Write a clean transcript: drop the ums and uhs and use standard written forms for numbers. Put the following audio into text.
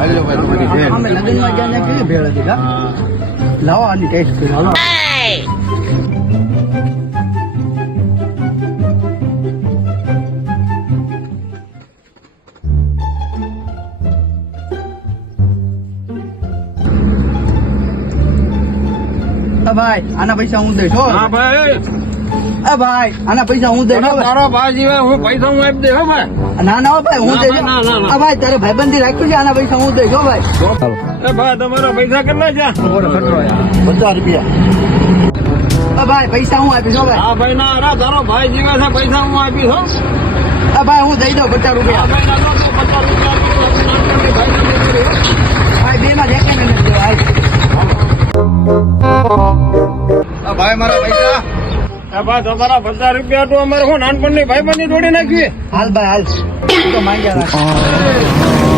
હાલો ભાઈ તમારી ભેળ. અમે લગ્નમાં ગયા ને કેવી ભેળ હતી કા? લાવો આની ટેસ્ટ કરી હાલો. ભાઈ આના પૈસા હું દઈશ હો. હા ભાઈ ભાઈ આના પૈસા હું દઈશ હો ભાઈ. તારો ભાઈ જીવે હું પૈસા હું આપી દે હો ભાઈ. ના ના હો ભાઈ હું ના, દઈશ. ના, ના, ના. ભાઈ તારે ભાઈબંધી રાખ્યું છે આના પૈસા હું દઈશ હો ભાઈ. એ ભાઈ તમારા પૈસા કેટલા છે? 50 રૂપિયા. ભાઈ પૈસા હું આપીશ હો ભાઈ. હા ભાઈ ના અરે તારો ભાઈ જીવે છે પૈસા હું આપીશ હો. ભાઈ હું દઈ દઉં 50 હા રૂપિયા. ભાઈ ના તો 50 રૂપિયા ભાઈ બે માં દેખાય ને ભાઈ મારા પૈસા. ભાઈ તમારા 50 રૂપિયા તો અમારે હું નાનપણની ભાઈબંધી તોડી નાખી. હાલ ભાઈ હાલ તો માંગ્યા રાખે.